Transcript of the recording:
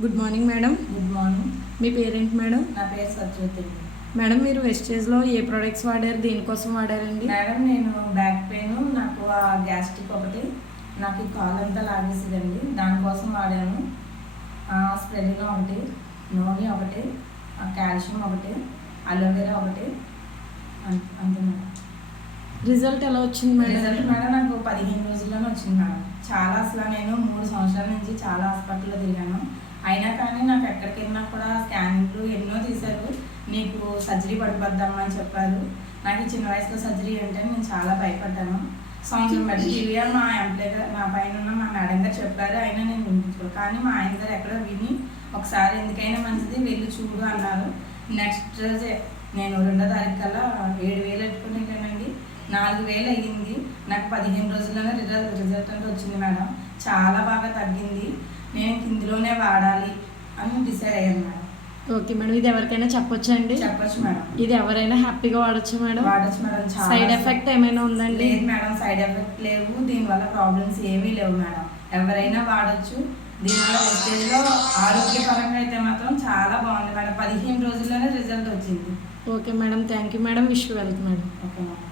Good morning madam good morning మీ పేరేంటి madam నా పేరు సత్యవతి మేడం మీరు వెస్టేజ్లో ఏ ప్రొడక్ట్స్ వాడారు? దేనికోసం వాడారండి? మేడం నేను బ్యాక్ పెయిన్ నాకు ఆ గ్యాస్ట్రిక్ ఒకటి నాకు ఈ కాలు అంతా లాగేసిందండి. దానికోసం వాడాను. స్ప్రెడిన్ ఒకటి నూనె ఒకటి కాల్షియం ఒకటి అలోవెరా ఒకటి అంతే మేడం రిజల్ట్ ఎలా వచ్చింది మేడం రిజల్ట్ మేడం నాకు పదిహేను రోజుల్లోనే వచ్చింది మేడం చాలా అసలు నేను మూడు సంవత్సరాల నుంచి చాలా హాస్పిటల్లో తిరిగాను. అయినా కానీ నాకు ఎక్కడికి వెళ్ళినా కూడా స్కానింగ్లు ఎన్నో తీశారు. నీకు సర్జరీ పడిపోద్దామా అని చెప్పారు. నాకు ఈ చిన్న వయసులో సర్జరీ అంటే నేను చాలా భయపడ్డాను. సంవత్సరం బట్టి దివ్య మా ఎంప్లాయ్ గారు మా పైన ఉన్న మా మేడం గారు చెప్పారు. అయినా నేను వినిపించుకోను కానీ మా ఆయన గారు ఎక్కడో విని ఒకసారి ఎందుకైనా మంచిది వెళ్ళి చూడు అన్నారు. నెక్స్ట్ రోజే నేను రెండో తారీఖు కల్లా ఏడు వేలు పెట్టుకుని నాలుగు వేలు అయ్యింది. నాకు పదిహేను రోజుల్లోనే రిజల్ట్ రిజల్ట్ అంటే వచ్చింది మేడం. చాలా బాగా తగ్గింది. నేను ఇందులోనే వాడాలి అని డిసైడ్ అయ్యాను మేడం. ఓకే మేడం ఇది ఎవరికైనా చెప్పొచ్చా అండి? చెప్పొచ్చు మేడం. ఇది ఎవరైనా హ్యాపీగా వాడచ్చు మేడం? వాడచ్చు మేడం సైడ్ ఎఫెక్ట్ ఏమైనా ఉందండి? లేదు మేడం సైడ్ ఎఫెక్ట్ లేవు. దీనివల్ల ప్రాబ్లమ్స్ ఏమీ లేవు మేడం. ఎవరైనా వాడచ్చు. దీనివల్ల వెస్టేజ్లో ఆరోగ్యపరంగా అయితే మాత్రం చాలా బాగుంది మేడం. పదిహేను రోజుల్లోనే రిజల్ట్ వచ్చింది. Okay madam thank you madam. Wish wealth madam. Okay madam.